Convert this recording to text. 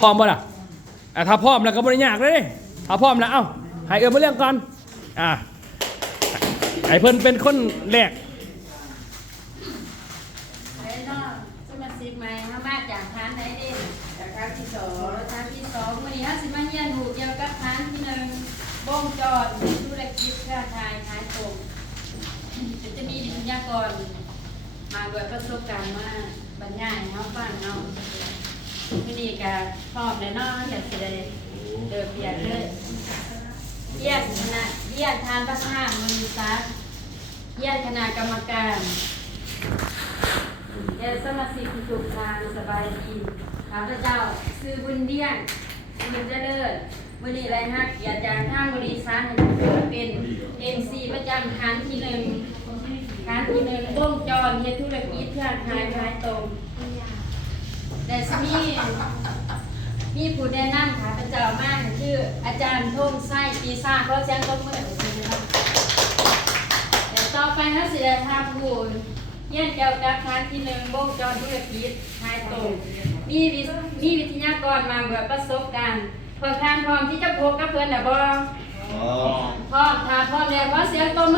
พร้อมบ่ล่ะอะถ้าพร้อมแล้วก็บริยากเลยถ้าพร้อมแล้วเอ้าให้เอิญมาเรื่องก่อนอะให้เพิ่นเป็นคนแรกไอ้น้องสมาชิกใหม่เฮามาจากทานไหนเด่นจากครั้งที่สอโอ้งทานที่สองวันนี้เฮาสิมาเรียนรู้เกี่ยวกับทานที่หนึ่งวงจรธุรกิจเครือข่ายขายตรงจะมีวิทยากรมาด้วยประสบการณ์มาบรรยายให้เฮาฟังเนาะ วันนี้ก็พร้อมแล้วเนาะอยากสิได้เดินเปียกเลยเยี่ยมคณะเยี่ยมทานประธานมนุษย์เยี่ยมคณะกรรมการเอสมาชิกทุกทางสบายดีข้าพเจ้าซื้อบุญเดียนบุญเจริญวันนี้ไรฮักอยากจากทางบริษัทเป็นเอ็มซีประจำครั้งที่หนึ่งครั้งที่หนึ่งวงจรเฮ็ดธุรกิจเพื่อขายขาย แต่สมีมีผู้แนะนำข้าพระเจ้ามากชื่ออาจารย์ทงไส้ปีซ่าเพราะเสียงตบมือเดี๋ยวต่ต่อไปถ้าสิได้ทาผู้เยี่ยนเกี่ยวกับทางที่หนึ่งวงจรธุรกิจทายตรงมีวิมีวิทยากรมาเบื่อประสบการณ์เพื่อทานพร้อมที่จะพบกับเพื่อนนะบอพร้อมถ้าพร้อมแล้วขอเสียงตัวมือก่อ